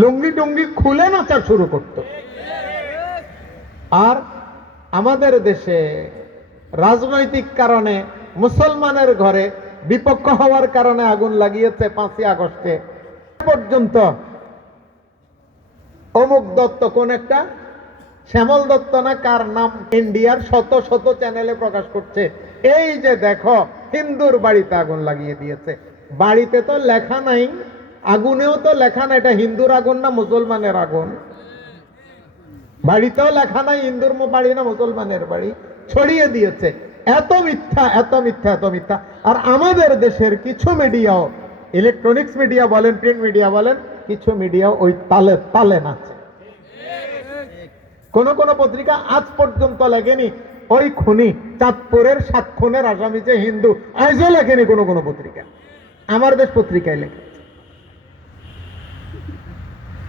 লুঙ্গি টুঙ্গি খুলে নাচা শুরু করত। আর আমাদের দেশে রাজনৈতিক কারণে মুসলমানের ঘরে বিপক্ষ হওয়ার কারণে আগুন লাগিয়েছে পাঁচই আগস্টে। পর্যন্ত অমুক দত্ত কোন একটা, শ্যামল দত্ত না কার নাম ইন্ডিয়ার শত শত চ্যানেলে প্রকাশ করছে। এই যে দেখো, হিন্দুর বাড়িতে আগুন লাগিয়ে দিয়েছে। বাড়িতে তো লেখা নাই। আগুনেও তো লেখা না এটা হিন্দুর আগুন না মুসলমানের আগুন? বাড়িতেও লেখা নাই হিন্দুর বাড়ি না মুসলমানের বাড়ি। ছড়িয়ে দিয়েছে। এত মিথ্যা এত মিথ্যা এত মিথ্যা। আর আমাদের দেশের কিছু মিডিয়াও ইলেকট্রনিক্স মিডিয়া বলেন প্রিন্ট মিডিয়া বলেন, কিছু মিডিয়াও ওই তালে তালে নাচে। কোন কোন পত্রিকা আজ পর্যন্ত লেগেনি ওই খুনি চাঁদপুরের সাত খুনের আসামি যে হিন্দু, আজও লেখেনি কোন কোন পত্রিকা। আমার দেশ পত্রিকায় লেখে।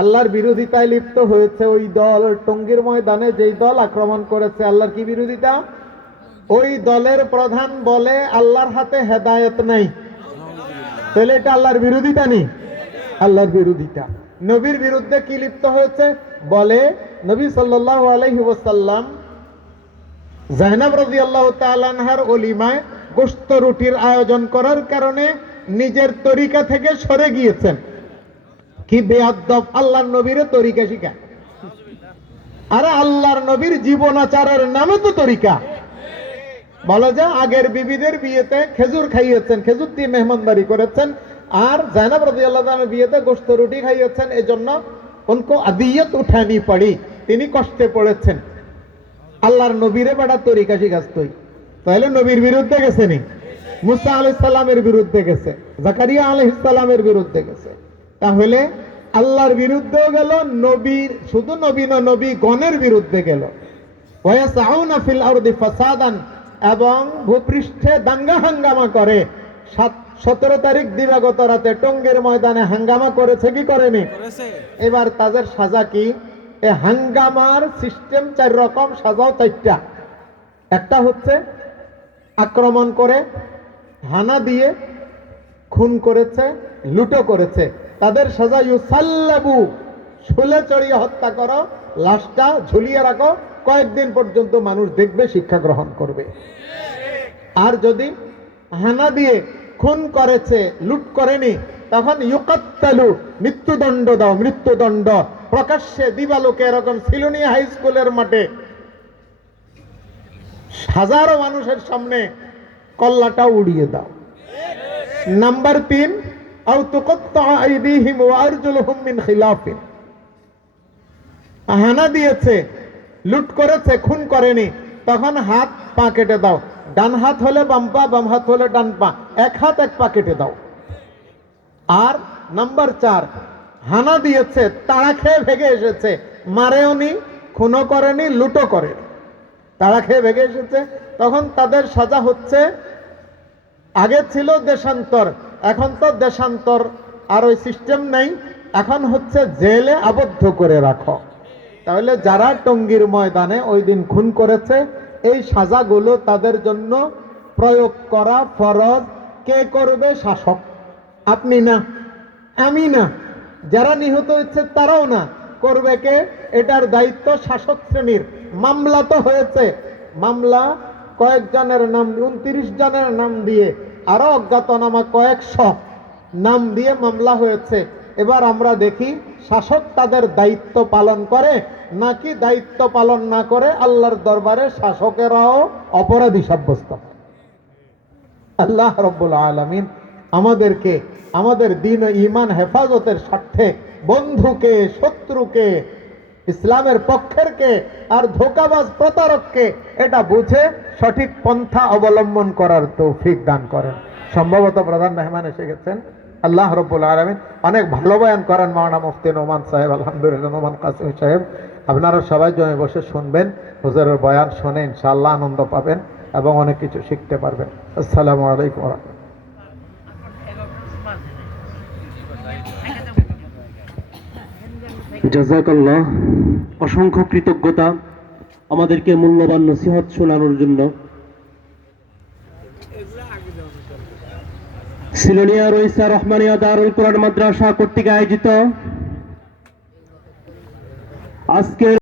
আল্লাহর বিরোধিতায় লিপ্ত হয়েছে ওই দল টঙ্গীর ময়দানে যেই দল আক্রমণ করেছে, আল্লাহর কি বিরোধিতা? ওই দলের প্রধান বলে আল্লাহর হাতে হেদায়েত নাই। তাহলে এটা আল্লাহর বিরোধিতা নেই? আল্লাহর বিরোধিতা। নবীর বিরুদ্ধে কি লিপ্ত হয়েছে? বলে নবী ওয়াসাল্লাম জাহনাব রাজি আল্লাহ তালানহার অলিমায় গোস্ত রুটির আয়োজন করার কারণে নিজের তরিকা থেকে সরে গিয়েছেন। কি বেয়াদ্দব আল্লাহর নবীর তরিকা শিখা। আরে আল্লাহর নবীর জীবনাচারের নামে তো তরিকা। বলা যায় আগের বিবিদের বিয়েতে খেজুর খাইয়েছেন, খেজুর দিয়ে মেহমানদারি করেছেন, আর জাইনাব রাজি আল্লাহ বিয়েতে গোস্ত রুটি খাইয়েছেন, এজন্য উনকো আদিয়ত উঠানি পড়ি। তিনি কষ্টে পড়েছেন। আল্লাহর নবীরে বেটা তরিকা শিখাস তুই তাহলে নবীর বিরুদ্ধে গেছে নি মুসা আলাইসাল্লামের বিরুদ্ধে গেছে। জাকারিয়া আলাইসাল্লামের বিরুদ্ধে গেছে। তাহলে আল্লাহর বিরুদ্ধেও গেল নবীর শুধু নবী না নবী গণের বিরুদ্ধে গেল। ফাসাদান এবং ভূপৃষ্ঠে দাঙ্গা হাঙ্গামা করে। সাত সতেরো তারিখ দিবাগত রাতে টঙ্গের ময়দানে হাঙ্গামা করেছে কি করেনি? এবার তাদের সাজা কি? এ হাঙ্গামার সিস্টেম চার রকম সাজাও চারটা। একটা হচ্ছে আক্রমণ করে হানা দিয়ে খুন করেছে লুটো করেছে। তাদের সাজা ইউসাল্লাবু, শুলে চড়িয়ে হত্যা করো, লাশটা ঝুলিয়ে রাখো, কয়েকদিন পর্যন্ত মানুষ দেখবে, শিক্ষা গ্রহণ করবে। আর যদি হানা দিয়ে খুন করেছে, লুট করেনি, তখন ইউকাত্তালু, মৃত্যুদণ্ড দাও, মৃত্যুদণ্ড। প্রকাশ্যে দিবালোকে এরকম সিলোনিয়া হাই স্কুলের মাঠে হাজারো মানুষের সামনে কল্লাটা উড়িয়ে দাও। নাম্বার তিন আও তুকত্তা আইদিহিম ওয়া আরজুলুহুম মিন খিলাফিন হানা দিয়েছে, লুট করেছে, খুন করেনি। তখন হাত পা কেটে দাও। ডান হাত হলে বাম পা, বাম হাত হলে ডান পা। এক হাত এক পা কেটে দাও। আর নাম্বার চার, হানা দিয়েছে, তাড়া খেয়ে ভেগে এসেছে। মারেওনি খুনও করেনি লুটো করেনি তাড়া খেয়ে ভেগে এসেছে। তখন তাদের সাজা হচ্ছে, আগে ছিল দেশান্তর। এখন তো দেশান্তর আর ওই সিস্টেম নেই। এখন হচ্ছে জেলে আবদ্ধ করে রাখো। তাহলে যারা টঙ্গীর ময়দানে ওই দিন খুন করেছে, এই সাজাগুলো তাদের জন্য প্রয়োগ করা ফরজ। কে করবে? শাসক। আপনি না। আমি না। যারা নিহত হচ্ছে তারাও না। করবে কে? এটার দায়িত্ব শাসক শ্রেণির। মামলা তো হয়েছে। মামলা কয়েকজনের নাম, উনত্রিশ জনের নাম দিয়ে আরও অজ্ঞাতনামা কয়েকশ নাম দিয়ে মামলা হয়েছে এবার আমরা দেখি শাসক তাদের দায়িত্ব পালন করে নাকি দায়িত্ব পালন না করে আল্লাহর দরবারে শাসকেরাও অপরাধী সাব্যস্ত। আল্লাহ রব্বুল আলমিন আমাদেরকে, আমাদের দিন ইমান হেফাজতের স্বার্থে বন্ধুকে, শত্রুকে ইসলামের পক্ষের কে আর ধোকাবাজ প্রতারককে এটা বুঝে সঠিক পন্থা অবলম্বন করার তৌফিক দান করেন। সম্ভবত প্রধান মেহমান এসে গেছেন। আল্লাহ রব্বুল আলমিন অনেক ভালো বয়ান করেন মাওনা মুফতি নোমান সাহেব, আলহামদুলিল্লাহ, নোমান কাসিম সাহেব। আপনারা সবাই জমে বসে শুনবেন, হুজুরের বয়ান শুনে ইনশাআল্লাহ আনন্দ পাবেন এবং অনেক কিছু শিখতে পারবেন। আসসালামু আলাইকুম রহমতুল্লাহ। জাজাকাল্লাহ। অসংখ্য কৃতজ্ঞতা আমাদেরকে মূল্যবান নসিহত শোনানোর জন্য। সিলোনিয়া রইসা রহমানিয়া দারুল কোরআন মাদ্রাসা কর্তৃক আয়োজিত। আজকের